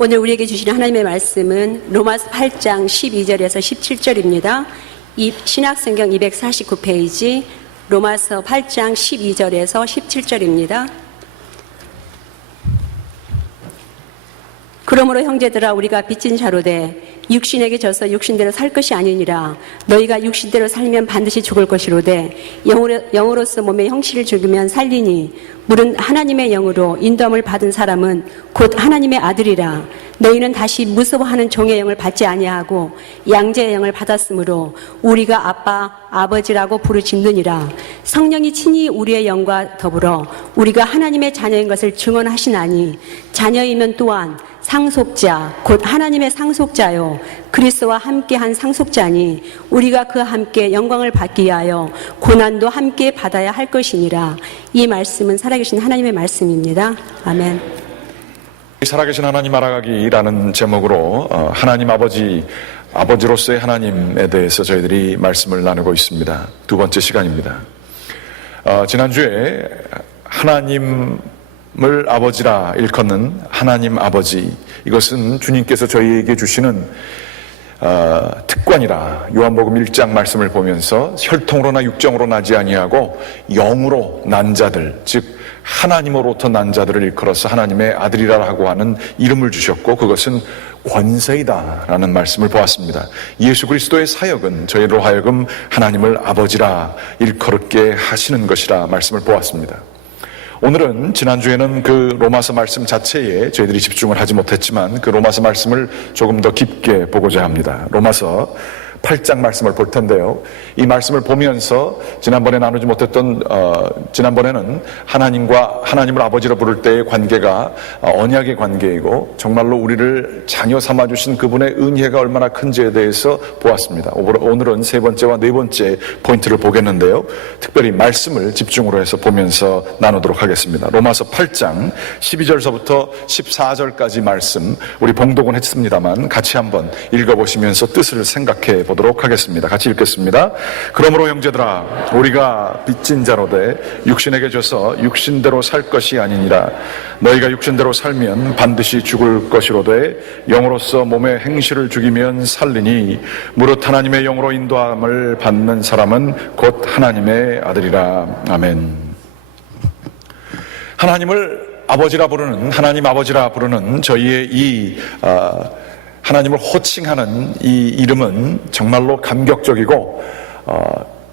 오늘 우리에게 주시는 하나님의 말씀은 로마서 8장 12절에서 17절입니다. 이 신약성경 249페이지 로마서 8장 12절에서 17절입니다. 그러므로 형제들아 우리가 빚진 자로 돼 육신에게 져서 육신대로 살 것이 아니니라. 너희가 육신대로 살면 반드시 죽을 것이로되 영으로서 몸의 형실을 죽이면 살리니 물은 하나님의 영으로 인도함을 받은 사람은 곧 하나님의 아들이라. 너희는 다시 무서워하는 종의 영을 받지 아니하고 양자의 영을 받았으므로 우리가 아빠 아버지라고 부르짖느니라. 성령이 친히 우리의 영과 더불어 우리가 하나님의 자녀인 것을 증언하시나니 자녀이면 또한 상속자 곧 하나님의 상속자요 그리스도와 함께한 상속자니 우리가 그와 함께 영광을 받기 위하여 고난도 함께 받아야 할 것이니라. 이 말씀은 살아계신 하나님의 말씀입니다. 아멘. 살아계신 하나님 알아가기라는 제목으로 하나님 아버지로서의 하나님에 대해서 저희들이 말씀을 나누고 있습니다. 두 번째 시간입니다. 지난주에 하나님을 아버지라 일컫는 하나님 아버지, 이것은 주님께서 저희에게 주시는 특권이라 요한복음 1장 말씀을 보면서 혈통으로나 육정으로 나지 아니하고 영으로 난 자들, 즉 하나님으로부터 난 자들을 일컬어서 하나님의 아들이라 하고 하는 이름을 주셨고, 그것은 권세이다라는 말씀을 보았습니다. 예수 그리스도의 사역은 저희로 하여금 하나님을 아버지라 일컬게 하시는 것이라 말씀을 보았습니다. 오늘은 지난주에는 그 로마서 말씀 자체에 저희들이 집중을 하지 못했지만 그 로마서 말씀을 조금 더 깊게 보고자 합니다. 로마서 8장 말씀을 볼 텐데요. 이 말씀을 보면서 지난번에 나누지 못했던 지난번에는 하나님을 아버지로 부를 때의 관계가 언약의 관계이고 정말로 우리를 자녀 삼아주신 그분의 은혜가 얼마나 큰지에 대해서 보았습니다. 오늘은 세 번째와 네 번째 포인트를 보겠는데요. 특별히 말씀을 집중으로 해서 보면서 나누도록 하겠습니다. 로마서 8장 12절서부터 14절까지 말씀 우리 봉독은 했습니다만 같이 한번 읽어보시면서 뜻을 생각해 보도록 하겠습니다. 같이 읽겠습니다. 그러므로 형제들아 우리가 빚진 자로 돼 육신에게 져서 육신대로 살 것이 아니니라. 너희가 육신대로 살면 반드시 죽을 것이로되 영으로서 몸의 행실을 죽이면 살리니 무릇 하나님의 영으로 인도함을 받는 사람은 곧 하나님의 아들이라. 아멘. 하나님을 아버지라 부르는, 하나님 아버지라 부르는 저희의 이 하나님을 호칭하는 이 이름은 정말로 감격적이고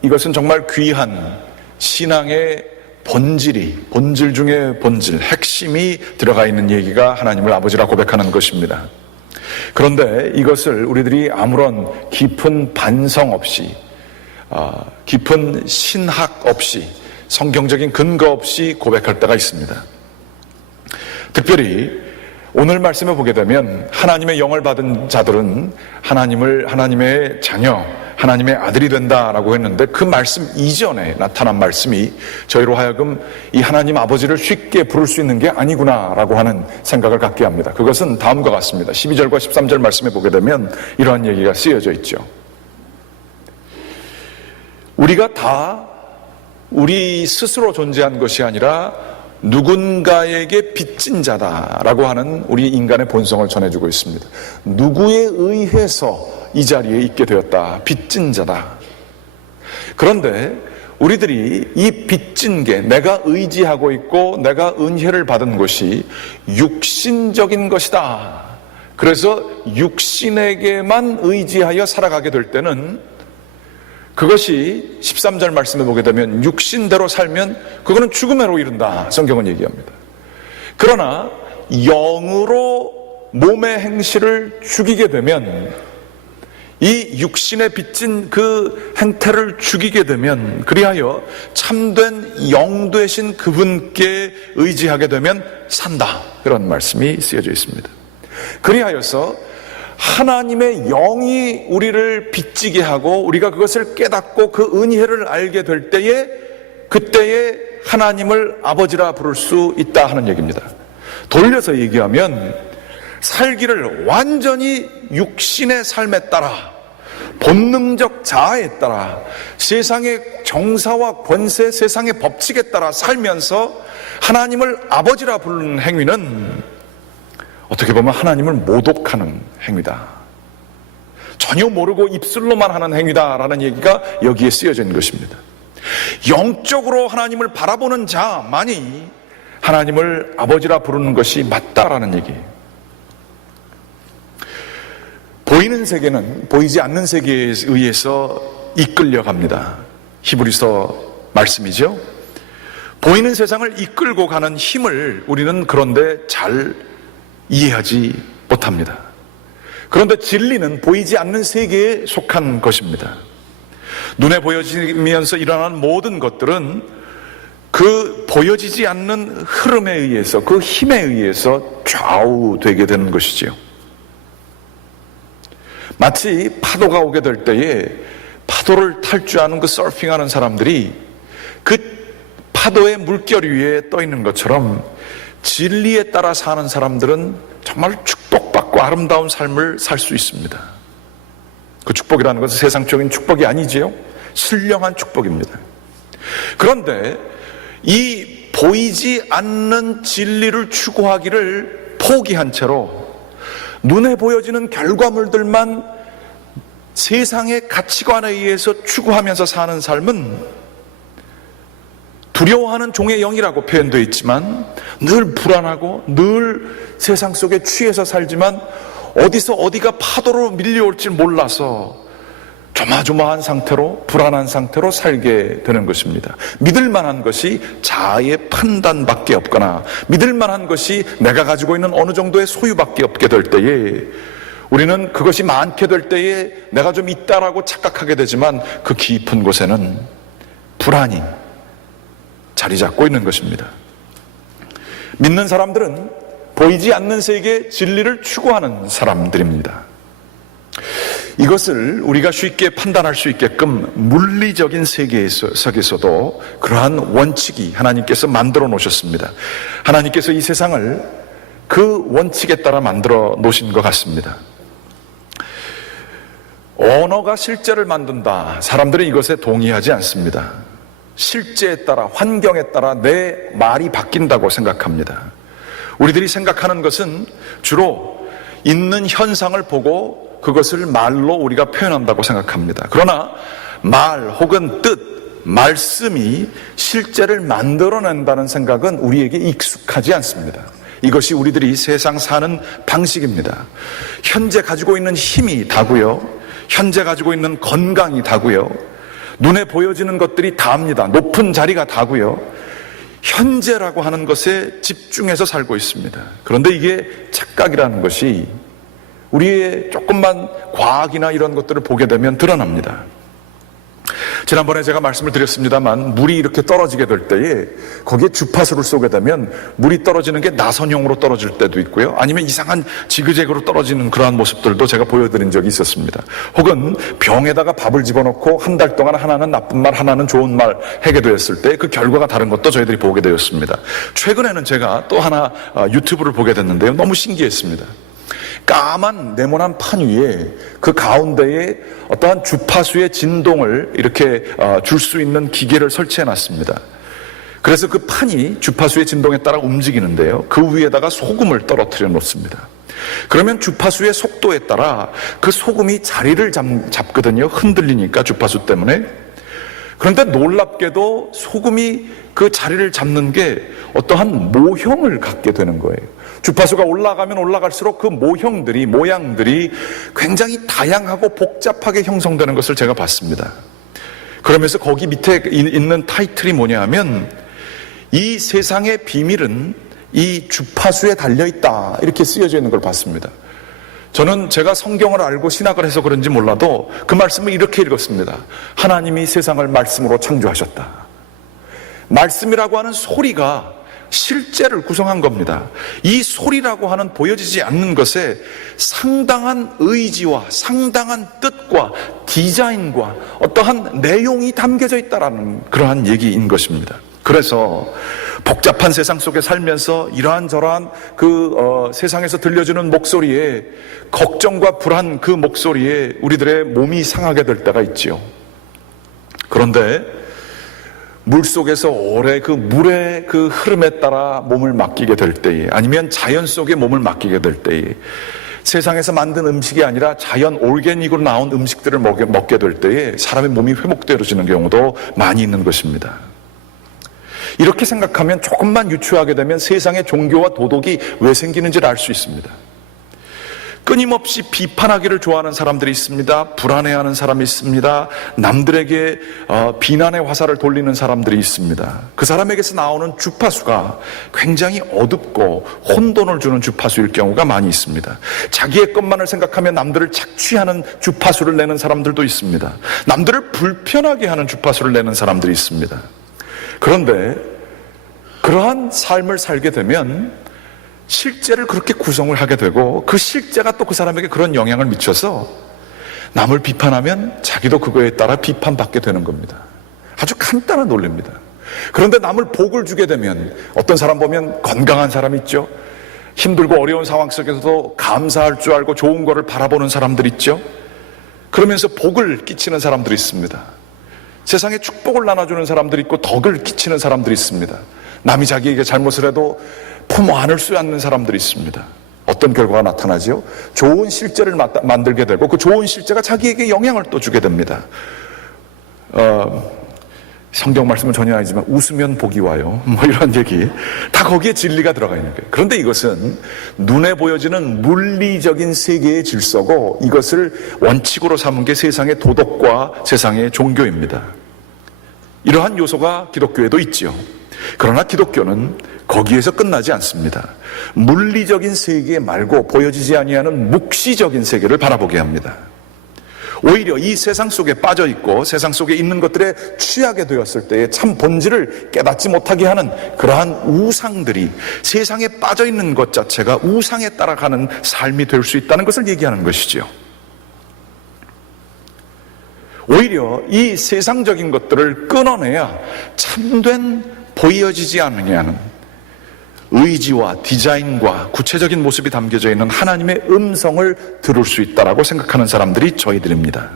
이것은 정말 귀한 신앙의 본질 중에 본질, 핵심이 들어가 있는 얘기가 하나님을 아버지라 고백하는 것입니다. 그런데 이것을 우리들이 아무런 깊은 반성 없이 깊은 신학 없이 성경적인 근거 없이 고백할 때가 있습니다. 특별히 오늘 말씀을 보게 되면 하나님의 영을 받은 자들은 하나님의 자녀, 하나님의 아들이 된다라고 했는데 그 말씀 이전에 나타난 말씀이 저희로 하여금 이 하나님 아버지를 쉽게 부를 수 있는 게 아니구나라고 하는 생각을 갖게 합니다. 그것은 다음과 같습니다. 12절과 13절 말씀에 보게 되면 이러한 얘기가 쓰여져 있죠. 우리가 다 우리 스스로 존재한 것이 아니라 누군가에게 빚진 자다라고 하는 우리 인간의 본성을 전해주고 있습니다. 누구에 의해서 이 자리에 있게 되었다. 빚진 자다. 그런데 우리들이 이 빚진 게 내가 의지하고 있고 내가 은혜를 받은 것이 육신적인 것이다. 그래서 육신에게만 의지하여 살아가게 될 때는 그것이 13절 말씀에 보게 되면 육신대로 살면 그거는 죽음으로 이른다. 성경은 얘기합니다. 그러나 영으로 몸의 행실을 죽이게 되면 이 육신에 빚진 그 행태를 죽이게 되면 그리하여 참된 영 되신 그분께 의지하게 되면 산다. 그런 말씀이 쓰여져 있습니다. 그리하여서 하나님의 영이 우리를 빚지게 하고 우리가 그것을 깨닫고 그 은혜를 알게 될 때에 그때에 하나님을 아버지라 부를 수 있다 하는 얘기입니다. 돌려서 얘기하면 살기를 완전히 육신의 삶에 따라 본능적 자아에 따라 세상의 정사와 권세, 세상의 법칙에 따라 살면서 하나님을 아버지라 부르는 행위는 어떻게 보면 하나님을 모독하는 행위다. 전혀 모르고 입술로만 하는 행위다라는 얘기가 여기에 쓰여져 있는 것입니다. 영적으로 하나님을 바라보는 자만이 하나님을 아버지라 부르는 것이 맞다라는 얘기예요. 보이는 세계는 보이지 않는 세계에 의해서 이끌려 갑니다. 히브리서 말씀이죠. 보이는 세상을 이끌고 가는 힘을 우리는 그런데 잘 이해하지 못합니다. 그런데 진리는 보이지 않는 세계에 속한 것입니다. 눈에 보여지면서 일어나는 모든 것들은 그 보여지지 않는 흐름에 의해서, 그 힘에 의해서 좌우되게 되는 것이지요. 마치 파도가 오게 될 때에 파도를 탈 줄 아는 그 서핑하는 사람들이 그 파도의 물결 위에 떠 있는 것처럼 진리에 따라 사는 사람들은 정말 축복받고 아름다운 삶을 살 수 있습니다. 그 축복이라는 것은 세상적인 축복이 아니지요. 신령한 축복입니다. 그런데 이 보이지 않는 진리를 추구하기를 포기한 채로 눈에 보여지는 결과물들만 세상의 가치관에 의해서 추구하면서 사는 삶은 두려워하는 종의 영이라고 표현되어 있지만 늘 불안하고 늘 세상 속에 취해서 살지만 어디서 어디가 파도로 밀려올지 몰라서 조마조마한 상태로 불안한 상태로 살게 되는 것입니다. 믿을 만한 것이 자아의 판단밖에 없거나 믿을 만한 것이 내가 가지고 있는 어느 정도의 소유밖에 없게 될 때에 우리는 그것이 많게 될 때에 내가 좀 있다라고 착각하게 되지만 그 깊은 곳에는 불안이 자리 잡고 있는 것입니다. 믿는 사람들은 보이지 않는 세계의 진리를 추구하는 사람들입니다. 이것을 우리가 쉽게 판단할 수 있게끔 물리적인 세계에서도 그러한 원칙이 하나님께서 만들어 놓으셨습니다. 하나님께서 이 세상을 그 원칙에 따라 만들어 놓으신 것 같습니다. 언어가 실제를 만든다. 사람들은 이것에 동의하지 않습니다. 실제에 따라, 환경에 따라 내 말이 바뀐다고 생각합니다. 우리들이 생각하는 것은 주로 있는 현상을 보고 그것을 말로 우리가 표현한다고 생각합니다. 그러나 말 혹은 뜻, 말씀이 실제를 만들어낸다는 생각은 우리에게 익숙하지 않습니다. 이것이 우리들이 세상 사는 방식입니다. 현재 가지고 있는 힘이 다고요. 현재 가지고 있는 건강이 다고요. 눈에 보여지는 것들이 다입니다. 높은 자리가 다고요. 현재라고 하는 것에 집중해서 살고 있습니다. 그런데 이게 착각이라는 것이 우리의 조금만 과학이나 이런 것들을 보게 되면 드러납니다. 지난번에 제가 말씀을 드렸습니다만 물이 이렇게 떨어지게 될 때에 거기에 주파수를 쏘게 되면 물이 떨어지는 게 나선형으로 떨어질 때도 있고요. 아니면 이상한 지그재그로 떨어지는 그러한 모습들도 제가 보여드린 적이 있었습니다. 혹은 병에다가 밥을 집어넣고 한 달 동안 하나는 나쁜 말 하나는 좋은 말 하게 되었을 때 그 결과가 다른 것도 저희들이 보게 되었습니다. 최근에는 제가 또 하나 유튜브를 보게 됐는데요. 너무 신기했습니다. 까만 네모난 판 위에 그 가운데에 어떠한 주파수의 진동을 이렇게 줄 수 있는 기계를 설치해 놨습니다. 그래서 그 판이 주파수의 진동에 따라 움직이는데요. 그 위에다가 소금을 떨어뜨려 놓습니다. 그러면 주파수의 속도에 따라 그 소금이 자리를 잡거든요. 흔들리니까 주파수 때문에. 그런데 놀랍게도 소금이 그 자리를 잡는 게 어떠한 모형을 갖게 되는 거예요. 주파수가 올라가면 올라갈수록 그 모양들이 굉장히 다양하고 복잡하게 형성되는 것을 제가 봤습니다. 그러면서 거기 밑에 있는 타이틀이 뭐냐 하면 이 세상의 비밀은 이 주파수에 달려있다 이렇게 쓰여져 있는 걸 봤습니다. 저는 제가 성경을 알고 신학을 해서 그런지 몰라도 그 말씀을 이렇게 읽었습니다. 하나님이 세상을 말씀으로 창조하셨다. 말씀이라고 하는 소리가 실제를 구성한 겁니다. 이 소리라고 하는 보여지지 않는 것에 상당한 의지와 상당한 뜻과 디자인과 어떠한 내용이 담겨져 있다라는 그러한 얘기인 것입니다. 그래서 복잡한 세상 속에 살면서 이러한저러한 세상에서 들려주는 목소리에 걱정과 불안 그 목소리에 우리들의 몸이 상하게 될 때가 있지요. 그런데 물속에서 오래 그 물의 그 흐름에 따라 몸을 맡기게 될 때에, 아니면 자연 속에 몸을 맡기게 될 때에, 세상에서 만든 음식이 아니라 자연 오르게닉으로 나온 음식들을 먹게 될 때에 사람의 몸이 회복되어지는 경우도 많이 있는 것입니다. 이렇게 생각하면 조금만 유추하게 되면 세상의 종교와 도덕이 왜 생기는지를 알 수 있습니다. 끊임없이 비판하기를 좋아하는 사람들이 있습니다. 불안해하는 사람이 있습니다. 남들에게 비난의 화살을 돌리는 사람들이 있습니다. 그 사람에게서 나오는 주파수가 굉장히 어둡고 혼돈을 주는 주파수일 경우가 많이 있습니다. 자기의 것만을 생각하며 남들을 착취하는 주파수를 내는 사람들도 있습니다. 남들을 불편하게 하는 주파수를 내는 사람들이 있습니다. 그런데 그러한 삶을 살게 되면 실제를 그렇게 구성을 하게 되고, 그 실제가 또 그 사람에게 그런 영향을 미쳐서 남을 비판하면 자기도 그거에 따라 비판받게 되는 겁니다. 아주 간단한 논리입니다. 그런데 남을 복을 주게 되면, 어떤 사람 보면 건강한 사람 있죠. 힘들고 어려운 상황 속에서도 감사할 줄 알고 좋은 거를 바라보는 사람들 있죠. 그러면서 복을 끼치는 사람들이 있습니다. 세상에 축복을 나눠주는 사람들이 있고 덕을 끼치는 사람들이 있습니다. 남이 자기에게 잘못을 해도 품어 안을 수 않는 사람들이 있습니다. 어떤 결과가 나타나죠? 좋은 실제를 만들게 되고, 그 좋은 실제가 자기에게 영향을 또 주게 됩니다. 성경 말씀은 전혀 아니지만 웃으면 복이 와요, 뭐 이런 얘기 다 거기에 진리가 들어가 있는 거예요. 그런데 이것은 눈에 보여지는 물리적인 세계의 질서고, 이것을 원칙으로 삼은 게 세상의 도덕과 세상의 종교입니다. 이러한 요소가 기독교에도 있죠. 그러나 기독교는 거기에서 끝나지 않습니다. 물리적인 세계 말고 보여지지 아니하는 묵시적인 세계를 바라보게 합니다. 오히려 이 세상 속에 빠져 있고 세상 속에 있는 것들에 취하게 되었을 때의 참 본질을 깨닫지 못하게 하는 그러한 우상들이, 세상에 빠져 있는 것 자체가 우상에 따라가는 삶이 될 수 있다는 것을 얘기하는 것이죠. 오히려 이 세상적인 것들을 끊어내야 참된 보여지지 않느냐는 의지와 디자인과 구체적인 모습이 담겨져 있는 하나님의 음성을 들을 수 있다라고 생각하는 사람들이 저희들입니다.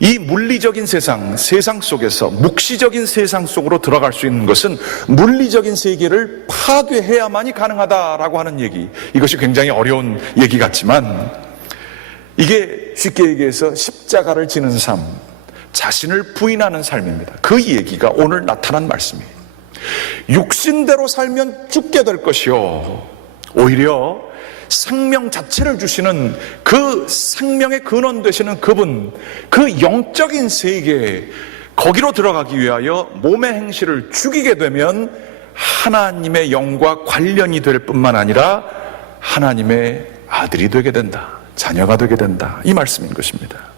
이 물리적인 세상 속에서 묵시적인 세상 속으로 들어갈 수 있는 것은 물리적인 세계를 파괴해야만이 가능하다라고 하는 얘기, 이것이 굉장히 어려운 얘기 같지만, 이게 쉽게 얘기해서 십자가를 지는 삶, 자신을 부인하는 삶입니다. 그 얘기가 오늘 나타난 말씀이에요. 육신대로 살면 죽게 될 것이요, 오히려 생명 자체를 주시는 그 생명의 근원 되시는 그분, 그 영적인 세계, 거기로 들어가기 위하여 몸의 행실을 죽이게 되면 하나님의 영과 관련이 될 뿐만 아니라 하나님의 아들이 되게 된다, 자녀가 되게 된다, 이 말씀인 것입니다.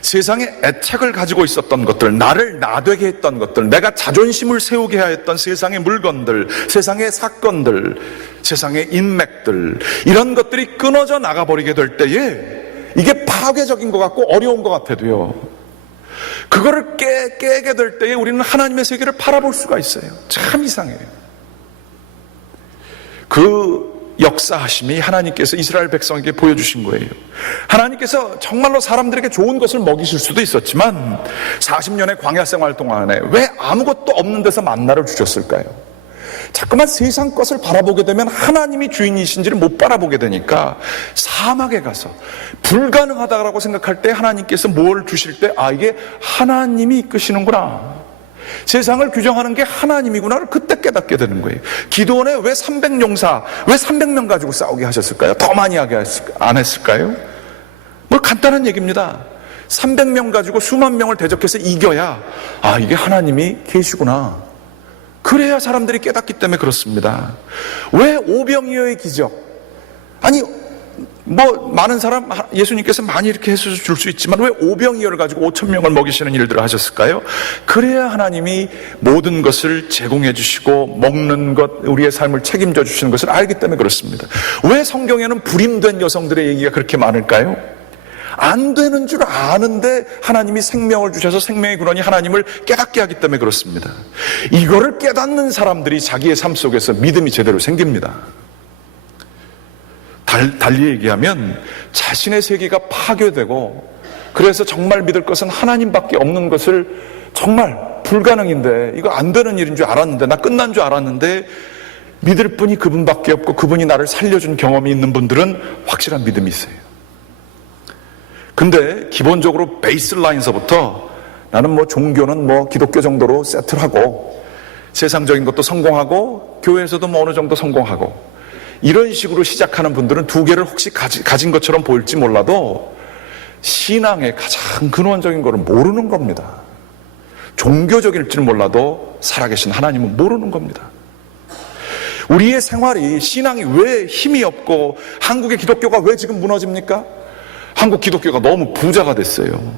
세상에 애착을 가지고 있었던 것들, 나를 나되게 했던 것들, 내가 자존심을 세우게 하였던 세상의 물건들, 세상의 사건들, 세상의 인맥들, 이런 것들이 끊어져 나가버리게 될 때에 이게 파괴적인 것 같고 어려운 것 같아도요, 그거를 깨게 될 때에 우리는 하나님의 세계를 바라볼 수가 있어요. 참 이상해요. 그 역사하심이 하나님께서 이스라엘 백성에게 보여주신 거예요. 하나님께서 정말로 사람들에게 좋은 것을 먹이실 수도 있었지만 40년의 광야 생활 동안에 왜 아무것도 없는 데서 만나를 주셨을까요? 자꾸만 세상 것을 바라보게 되면 하나님이 주인이신지를 못 바라보게 되니까 사막에 가서 불가능하다고 생각할 때 하나님께서 뭘 주실 때, 아, 이게 하나님이 이끄시는구나, 세상을 규정하는 게 하나님이구나를 그때 깨닫게 되는 거예요. 기도원에 왜 300용사, 왜 300명 가지고 싸우게 하셨을까요? 더 많이 하게 안 했을까요? 뭐 간단한 얘기입니다. 300명 가지고 수만 명을 대적해서 이겨야, 아, 이게 하나님이 계시구나, 그래야 사람들이 깨닫기 때문에 그렇습니다. 왜 오병이어의 기적, 아니 뭐 많은 사람, 예수님께서 많이 이렇게 해서 줄 수 있지만 왜 오병이어를 가지고 5,000명을 먹이시는 일들을 하셨을까요? 그래야 하나님이 모든 것을 제공해 주시고 먹는 것, 우리의 삶을 책임져 주시는 것을 알기 때문에 그렇습니다. 왜 성경에는 불임된 여성들의 얘기가 그렇게 많을까요? 안 되는 줄 아는데 하나님이 생명을 주셔서 생명의 근원이 하나님을 깨닫게 하기 때문에 그렇습니다. 이거를 깨닫는 사람들이 자기의 삶 속에서 믿음이 제대로 생깁니다. 달리 얘기하면 자신의 세계가 파괴되고 그래서 정말 믿을 것은 하나님밖에 없는 것을 정말 불가능인데, 이거 안 되는 일인 줄 알았는데, 나 끝난 줄 알았는데, 믿을 분이 그분밖에 없고 그분이 나를 살려준 경험이 있는 분들은 확실한 믿음이 있어요. 근데 기본적으로 베이스라인서부터 나는 뭐 종교는 뭐 기독교 정도로 세트를 하고 세상적인 것도 성공하고 교회에서도 뭐 어느 정도 성공하고 이런 식으로 시작하는 분들은 두 개를 혹시 가진 것처럼 보일지 몰라도 신앙의 가장 근원적인 거를 모르는 겁니다. 종교적일지 몰라도 살아계신 하나님은 모르는 겁니다. 우리의 생활이, 신앙이 왜 힘이 없고 한국의 기독교가 왜 지금 무너집니까? 한국 기독교가 너무 부자가 됐어요.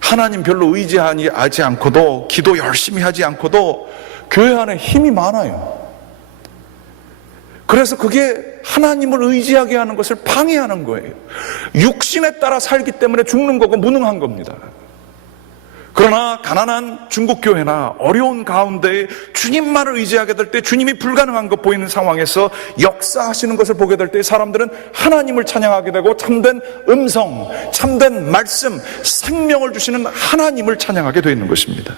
하나님 별로 의지하지 않고도, 기도 열심히 하지 않고도 교회 안에 힘이 많아요. 그래서 그게 하나님을 의지하게 하는 것을 방해하는 거예요. 육신에 따라 살기 때문에 죽는 거고 무능한 겁니다. 그러나 가난한 중국 교회나 어려운 가운데 주님만을 의지하게 될 때, 주님이 불가능한 것 보이는 상황에서 역사하시는 것을 보게 될 때 사람들은 하나님을 찬양하게 되고 참된 음성, 참된 말씀, 생명을 주시는 하나님을 찬양하게 되어 있는 것입니다.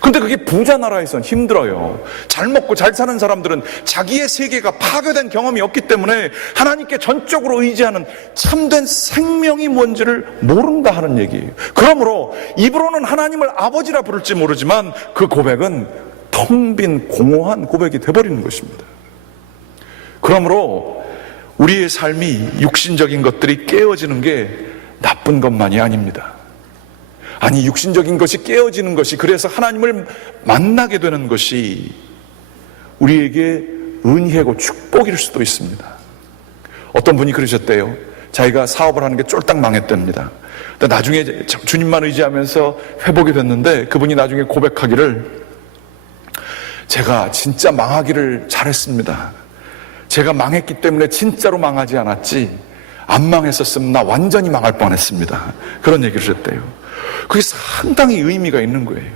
근데 그게 부자 나라에선 힘들어요. 잘 먹고 잘 사는 사람들은 자기의 세계가 파괴된 경험이 없기 때문에 하나님께 전적으로 의지하는 참된 생명이 뭔지를 모른다 하는 얘기예요. 그러므로 입으로는 하나님을 아버지라 부를지 모르지만 그 고백은 텅 빈 공허한 고백이 돼버리는 것입니다. 그러므로 우리의 삶이 육신적인 것들이 깨어지는 게 나쁜 것만이 아닙니다. 아니, 육신적인 것이 깨어지는 것이, 그래서 하나님을 만나게 되는 것이 우리에게 은혜고 축복일 수도 있습니다. 어떤 분이 그러셨대요. 자기가 사업을 하는 게 쫄딱 망했답니다. 근데 나중에 주님만 의지하면서 회복이 됐는데 그분이 나중에 고백하기를, 제가 진짜 망하기를 잘했습니다. 제가 망했기 때문에 진짜로 망하지 않았지, 안 망했었으면 나 완전히 망할 뻔했습니다. 그런 얘기를 하셨대요. 그게 상당히 의미가 있는 거예요.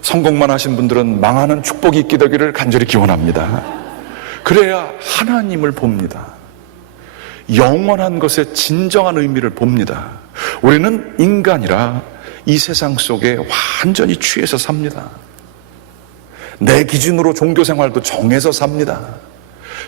성공만 하신 분들은 망하는 축복이 있게 되기를 간절히 기원합니다. 그래야 하나님을 봅니다. 영원한 것의 진정한 의미를 봅니다. 우리는 인간이라 이 세상 속에 완전히 취해서 삽니다. 내 기준으로 종교 생활도 정해서 삽니다.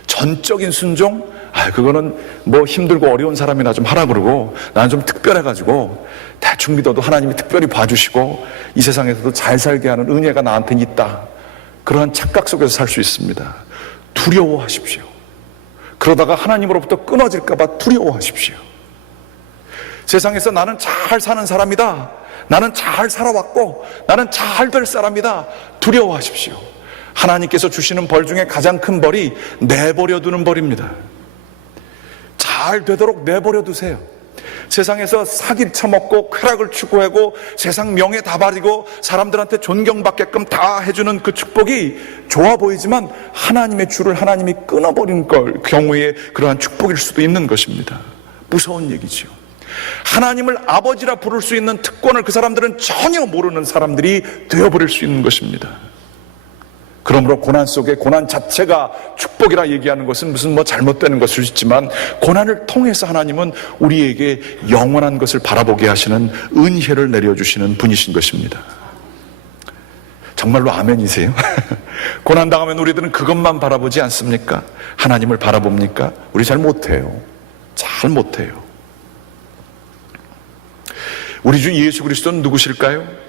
전적인 순종? 그거는 뭐 힘들고 어려운 사람이나 좀 하라 그러고, 나는 좀 특별해가지고 대충 믿어도 하나님이 특별히 봐주시고 이 세상에서도 잘 살게 하는 은혜가 나한테는 있다. 그러한 착각 속에서 살 수 있습니다. 두려워하십시오. 그러다가 하나님으로부터 끊어질까봐 두려워하십시오. 세상에서 나는 잘 사는 사람이다, 나는 잘 살아왔고 나는 잘 될 사람이다, 두려워하십시오. 하나님께서 주시는 벌 중에 가장 큰 벌이 내버려 두는 벌입니다. 잘 되도록 내버려 두세요. 세상에서 사기를 쳐먹고 쾌락을 추구하고 세상 명예 다 버리고 사람들한테 존경받게끔 다 해주는 그 축복이 좋아 보이지만 하나님의 줄을 하나님이 끊어버린 경우에 그러한 축복일 수도 있는 것입니다. 무서운 얘기죠. 하나님을 아버지라 부를 수 있는 특권을 그 사람들은 전혀 모르는 사람들이 되어버릴 수 있는 것입니다. 그러므로 고난 속에 고난 자체가 축복이라 얘기하는 것은 무슨 뭐 잘못되는 것일 수 있지만, 고난을 통해서 하나님은 우리에게 영원한 것을 바라보게 하시는 은혜를 내려주시는 분이신 것입니다. 정말로 아멘이세요? 고난 당하면 우리들은 그것만 바라보지 않습니까? 하나님을 바라봅니까? 우리 잘 못해요. 잘 못해요. 우리 주 예수 그리스도는 누구실까요?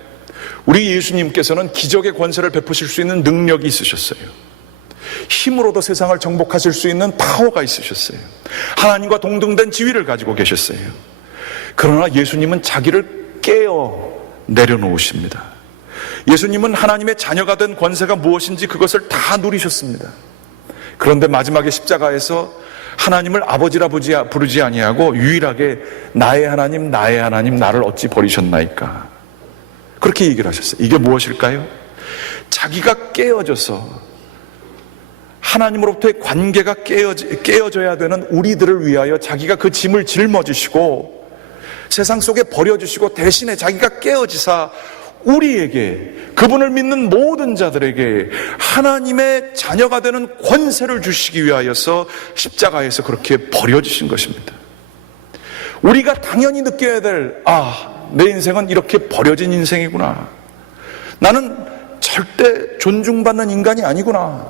우리 예수님께서는 기적의 권세를 베푸실 수 있는 능력이 있으셨어요. 힘으로도 세상을 정복하실 수 있는 파워가 있으셨어요. 하나님과 동등된 지위를 가지고 계셨어요. 그러나 예수님은 자기를 깨어 내려놓으십니다. 예수님은 하나님의 자녀가 된 권세가 무엇인지 그것을 다 누리셨습니다. 그런데 마지막에 십자가에서 하나님을 아버지라 부르지 아니하고 유일하게 나의 하나님 나를 어찌 버리셨나이까, 그렇게 얘기를 하셨어요. 이게 무엇일까요? 자기가 깨어져서 하나님으로부터의 관계가 깨어져야 되는 우리들을 위하여 자기가 그 짐을 짊어지시고 세상 속에 버려주시고 대신에 자기가 깨어지사 우리에게, 그분을 믿는 모든 자들에게 하나님의 자녀가 되는 권세를 주시기 위하여서 십자가에서 그렇게 버려주신 것입니다. 우리가 당연히 느껴야 될, 내 인생은 이렇게 버려진 인생이구나. 나는 절대 존중받는 인간이 아니구나.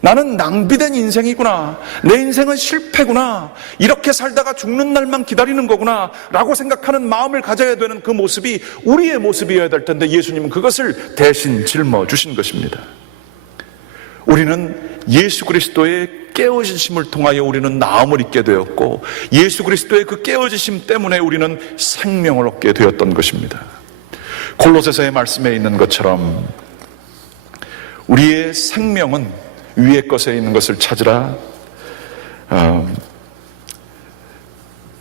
나는 낭비된 인생이구나. 내 인생은 실패구나. 이렇게 살다가 죽는 날만 기다리는 거구나 라고 생각하는 마음을 가져야 되는 그 모습이 우리의 모습이어야 될 텐데, 예수님은 그것을 대신 짊어주신 것입니다. 우리는 예수 그리스도의 깨어지심을 통하여 우리는 나음을 입게 되었고, 예수 그리스도의 그 깨어지심 때문에 우리는 생명을 얻게 되었던 것입니다. 골로새서의 말씀에 있는 것처럼 우리의 생명은 위의 것에 있는 것을 찾으라,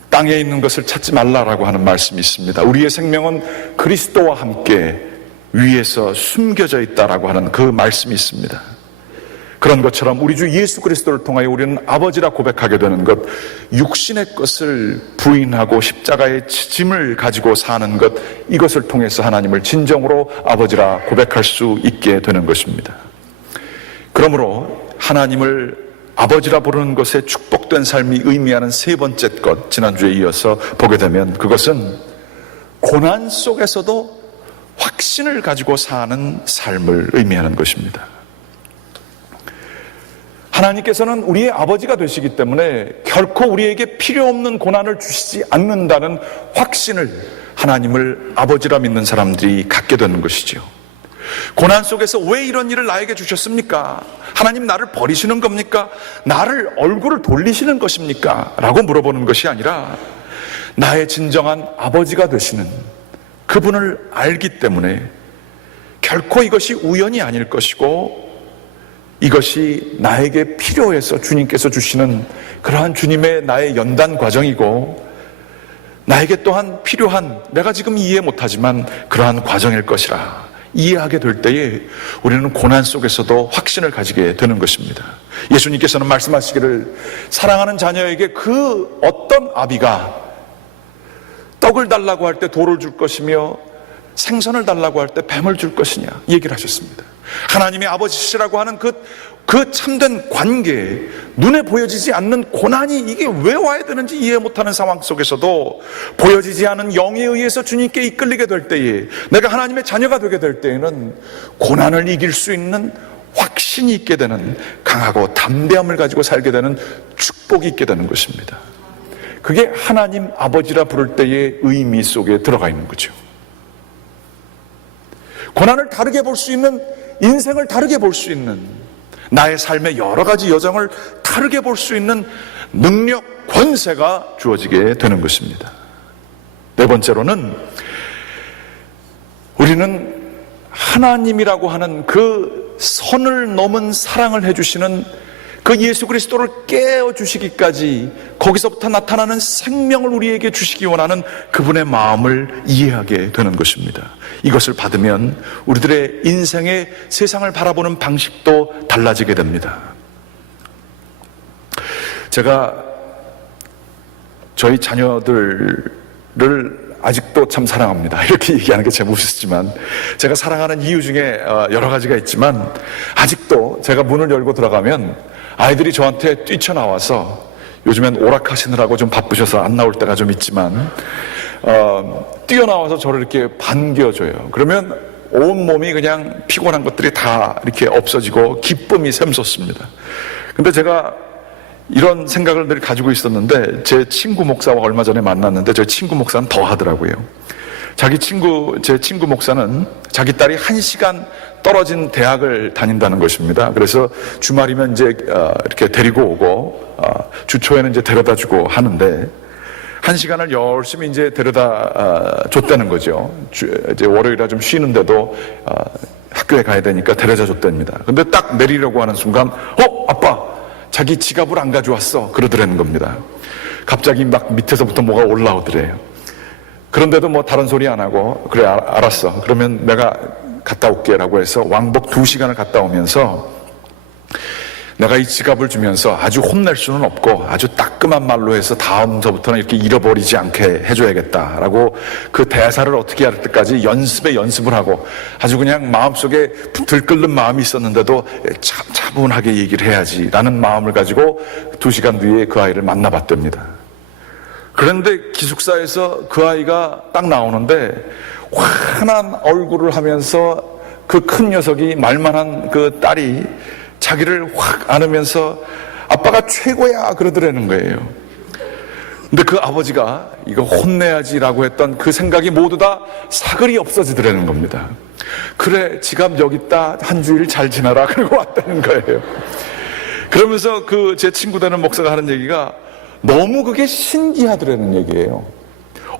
땅에 있는 것을 찾지 말라라고 하는 말씀이 있습니다. 우리의 생명은 그리스도와 함께 위에서 숨겨져 있다라고 하는 그 말씀이 있습니다. 그런 것처럼 우리 주 예수 그리스도를 통하여 우리는 아버지라 고백하게 되는 것, 육신의 것을 부인하고 십자가의 짐을 가지고 사는 것, 이것을 통해서 하나님을 진정으로 아버지라 고백할 수 있게 되는 것입니다. 그러므로 하나님을 아버지라 부르는 것에 축복된 삶이 의미하는 세 번째 것, 지난주에 이어서 보게 되면 그것은 고난 속에서도 확신을 가지고 사는 삶을 의미하는 것입니다. 하나님께서는 우리의 아버지가 되시기 때문에 결코 우리에게 필요 없는 고난을 주시지 않는다는 확신을 하나님을 아버지라 믿는 사람들이 갖게 되는 것이죠. 고난 속에서 왜 이런 일을 나에게 주셨습니까? 하나님 나를 버리시는 겁니까? 나를 얼굴을 돌리시는 것입니까? 라고 물어보는 것이 아니라 나의 진정한 아버지가 되시는 그분을 알기 때문에 결코 이것이 우연이 아닐 것이고, 이것이 나에게 필요해서 주님께서 주시는 그러한 주님의 나의 연단 과정이고, 나에게 또한 필요한, 내가 지금 이해 못하지만 그러한 과정일 것이라 이해하게 될 때에 우리는 고난 속에서도 확신을 가지게 되는 것입니다. 예수님께서는 말씀하시기를, 사랑하는 자녀에게 그 어떤 아비가 떡을 달라고 할 때 돌을 줄 것이며 생선을 달라고 할 때 뱀을 줄 것이냐 얘기를 하셨습니다. 하나님의 아버지시라고 하는 그 참된 관계, 눈에 보여지지 않는 고난이 이게 왜 와야 되는지 이해 못하는 상황 속에서도 보여지지 않은 영에 의해서 주님께 이끌리게 될 때에, 내가 하나님의 자녀가 되게 될 때에는 고난을 이길 수 있는 확신이 있게 되는, 강하고 담대함을 가지고 살게 되는 축복이 있게 되는 것입니다. 그게 하나님 아버지라 부를 때의 의미 속에 들어가 있는 거죠. 고난을 다르게 볼 수 있는, 인생을 다르게 볼 수 있는, 나의 삶의 여러 가지 여정을 다르게 볼 수 있는 능력, 권세가 주어지게 되는 것입니다. 네 번째로는 우리는 하나님이라고 하는 그 선을 넘은 사랑을 해주시는 그 예수 그리스도를 깨어주시기까지, 거기서부터 나타나는 생명을 우리에게 주시기 원하는 그분의 마음을 이해하게 되는 것입니다. 이것을 받으면 우리들의 인생의 세상을 바라보는 방식도 달라지게 됩니다. 제가 저희 자녀들을 아직도 참 사랑합니다. 이렇게 얘기하는 게 재미없었지만, 제가 사랑하는 이유 중에 여러 가지가 있지만, 아직도 제가 문을 열고 들어가면 아이들이 저한테 뛰쳐나와서, 요즘엔 오락하시느라고 좀 바쁘셔서 안 나올 때가 좀 있지만, 뛰어나와서 저를 이렇게 반겨줘요. 그러면 온몸이 그냥 피곤한 것들이 다 이렇게 없어지고 기쁨이 샘솟습니다. 근데 제가 이런 생각을 늘 가지고 있었는데, 제 친구 목사와 얼마 전에 만났는데, 제 친구 목사는 더 하더라고요. 제 친구 목사는 자기 딸이 1시간 떨어진 대학을 다닌다는 것입니다. 그래서 주말이면 이제 이렇게 데리고 오고, 주 초에는 이제 데려다 주고 하는데, 1시간을 열심히 이제 데려다 줬다는 거죠. 이제 월요일에 좀 쉬는데도 학교에 가야 되니까 데려다 줬답니다. 근데 딱 내리려고 하는 순간, 아빠! 자기 지갑을 안 가져왔어. 그러더라는 겁니다. 갑자기 막 밑에서부터 뭐가 올라오더래요. 그런데도 뭐 다른 소리 안 하고, 그래, 알았어. 그러면 내가 갔다 올게 라고 해서 왕복 2시간을 갔다 오면서 내가 이 지갑을 주면서 아주 혼낼 수는 없고 아주 따끔한 말로 해서 다음서부터는 이렇게 잃어버리지 않게 해줘야겠다라고 그 대사를 어떻게 할 때까지 연습을 하고 아주 그냥 마음속에 들끓는 마음이 있었는데도 차분하게 얘기를 해야지라는 마음을 가지고 2시간 뒤에 그 아이를 만나봤답니다. 그런데 기숙사에서 그 아이가 딱 나오는데 환한 얼굴을 하면서 그 큰 녀석이 말만한 그 딸이 자기를 확 안으면서 아빠가 최고야 그러더라는 거예요. 근데 그 아버지가 이거 혼내야지라고 했던 그 생각이 모두 다 사글이 없어지더라는 겁니다. 그래, 지갑 여기 있다, 한 주일 잘 지내라 그러고 왔다는 거예요. 그러면서 그 제 친구 되는 목사가 하는 얘기가 너무 그게 신기하더라는 얘기예요.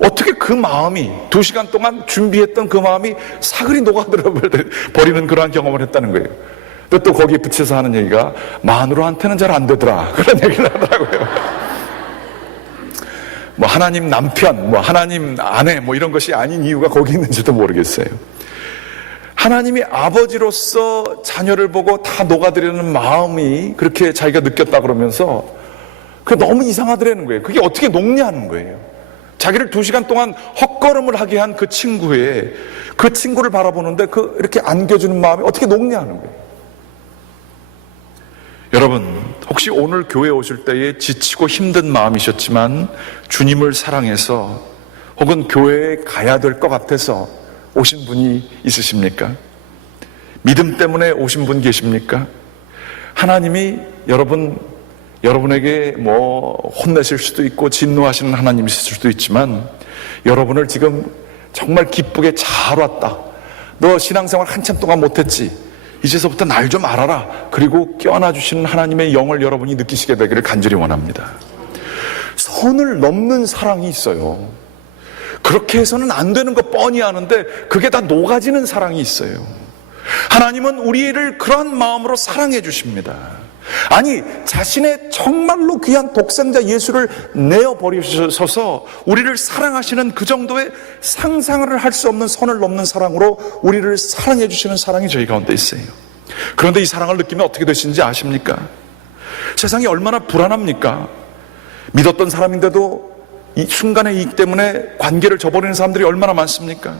어떻게 그 마음이 2시간 동안 준비했던 그 마음이 사글이 녹아들어 버리는 그러한 경험을 했다는 거예요. 또 거기에 붙여서 하는 얘기가 마누라한테는 잘 안 되더라 그런 얘기를 하더라고요. 뭐 하나님 남편, 뭐 하나님 아내 뭐 이런 것이 아닌 이유가 거기 있는지도 모르겠어요. 하나님이 아버지로서 자녀를 보고 다 녹아들이는 마음이 그렇게 자기가 느꼈다 그러면서 그게 너무 이상하더라는 거예요. 그게 어떻게 녹냐는 거예요. 자기를 2시간 동안 헛걸음을 하게 한 그 그 친구를 바라보는데 이렇게 안겨주는 마음이 어떻게 녹냐는 거예요. 여러분, 혹시 오늘 교회에 오실 때에 지치고 힘든 마음이셨지만 주님을 사랑해서 혹은 교회에 가야 될 것 같아서 오신 분이 있으십니까? 믿음 때문에 오신 분 계십니까? 하나님이 여러분에게 뭐 혼내실 수도 있고 진노하시는 하나님이실 수도 있지만 여러분을 지금 정말 기쁘게 잘 왔다. 너 신앙생활 한참 동안 못했지. 이제서부터 날 좀 알아라. 그리고 껴안아주시는 하나님의 영을 여러분이 느끼시게 되기를 간절히 원합니다. 선을 넘는 사랑이 있어요. 그렇게 해서는 안 되는 거 뻔히 아는데 그게 다 녹아지는 사랑이 있어요. 하나님은 우리를 그러한 마음으로 사랑해 주십니다. 아니, 자신의 정말로 귀한 독생자 예수를 내어버리셔서 우리를 사랑하시는 그 정도의 상상을 할 수 없는 선을 넘는 사랑으로 우리를 사랑해 주시는 사랑이 저희 가운데 있어요. 그런데 이 사랑을 느끼면 어떻게 되시는지 아십니까? 세상이 얼마나 불안합니까? 믿었던 사람인데도 이 순간의 이익 때문에 관계를 저버리는 사람들이 얼마나 많습니까?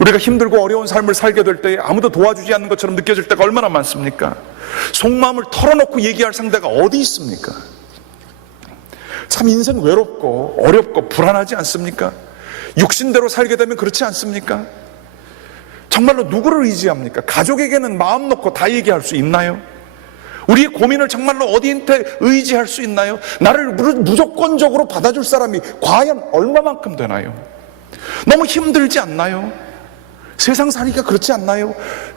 우리가 힘들고 어려운 삶을 살게 될 때에 아무도 도와주지 않는 것처럼 느껴질 때가 얼마나 많습니까? 속마음을 털어놓고 얘기할 상대가 어디 있습니까? 참 인생 외롭고 어렵고 불안하지 않습니까? 육신대로 살게 되면 그렇지 않습니까? 정말로 누구를 의지합니까? 가족에게는 마음 놓고 다 얘기할 수 있나요? 우리의 고민을 정말로 어디한테 의지할 수 있나요? 나를 무조건적으로 받아줄 사람이 과연 얼마만큼 되나요? 너무 힘들지 않나요? 세상 살기가 그렇지 않나요?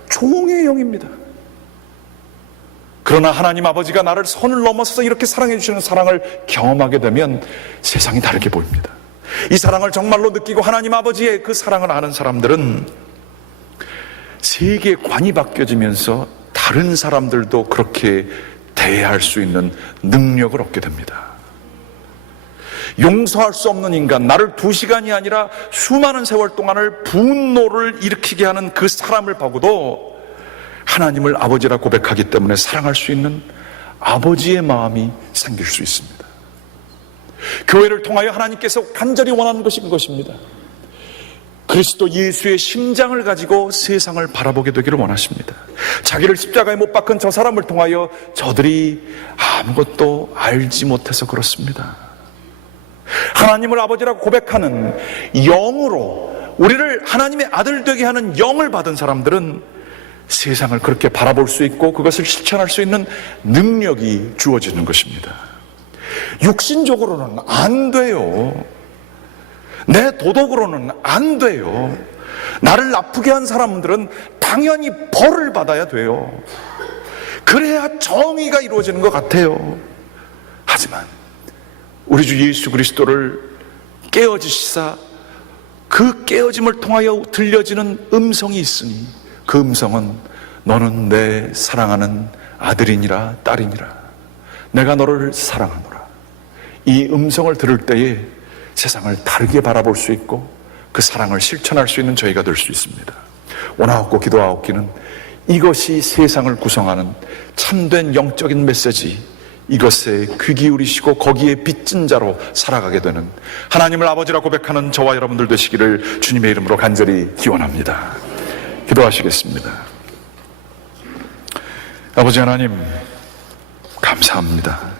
종의 영입니다. 그러나 하나님 아버지가 나를 선을 넘어서서 이렇게 사랑해 주시는 사랑을 경험하게 되면 세상이 다르게 보입니다. 이 사랑을 정말로 느끼고 하나님 아버지의 그 사랑을 아는 사람들은 세계관이 바뀌어지면서 다른 사람들도 그렇게 대해할 수 있는 능력을 얻게 됩니다. 용서할 수 없는 인간, 나를 2시간이 아니라 수많은 세월 동안을 분노를 일으키게 하는 그 사람을 보고도 하나님을 아버지라 고백하기 때문에 사랑할 수 있는 아버지의 마음이 생길 수 있습니다. 교회를 통하여 하나님께서 간절히 원하는 것이 그것입니다. 그리스도 예수의 심장을 가지고 세상을 바라보게 되기를 원하십니다. 자기를 십자가에 못 박은 저 사람을 통하여 저들이 아무것도 알지 못해서 그렇습니다. 하나님을 아버지라고 고백하는 영으로 우리를 하나님의 아들 되게 하는 영을 받은 사람들은 세상을 그렇게 바라볼 수 있고 그것을 실천할 수 있는 능력이 주어지는 것입니다. 육신적으로는 안 돼요. 내 도덕으로는 안 돼요. 나를 아프게 한 사람들은 당연히 벌을 받아야 돼요. 그래야 정의가 이루어지는 것 같아요. 하지만 우리 주 예수 그리스도를 깨어지시사 그 깨어짐을 통하여 들려지는 음성이 있으니 그 음성은 너는 내 사랑하는 아들이니라 딸이니라 내가 너를 사랑하노라. 이 음성을 들을 때에 세상을 다르게 바라볼 수 있고 그 사랑을 실천할 수 있는 저희가 될 수 있습니다. 원하옵고 기도하옵기는 이것이 세상을 구성하는 참된 영적인 메시지, 이것에 귀 기울이시고 거기에 빚진 자로 살아가게 되는 하나님을 아버지라 고백하는 저와 여러분들 되시기를 주님의 이름으로 간절히 기원합니다. 기도하시겠습니다. 아버지 하나님, 감사합니다.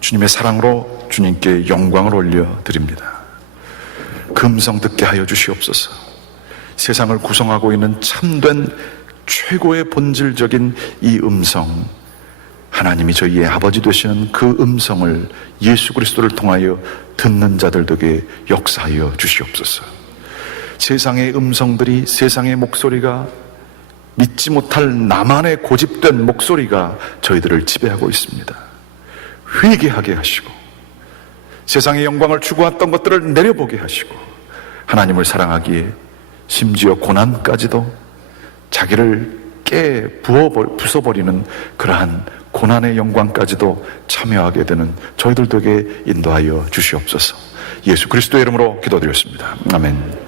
주님의 사랑으로 주님께 영광을 올려드립니다. 그 음성 듣게 하여 주시옵소서. 세상을 구성하고 있는 참된 최고의 본질적인 이 음성, 하나님이 저희의 아버지 되시는 그 음성을 예수 그리스도를 통하여 듣는 자들에게 역사하여 주시옵소서. 세상의 음성들이, 세상의 목소리가, 믿지 못할 나만의 고집된 목소리가 저희들을 지배하고 있습니다. 회개하게 하시고 세상의 영광을 추구했던 것들을 내려보게 하시고 하나님을 사랑하기에 심지어 고난까지도 자기를 부숴버리는 그러한 고난의 영광까지도 참여하게 되는 저희들에게 인도하여 주시옵소서. 예수 그리스도의 이름으로 기도드렸습니다. 아멘.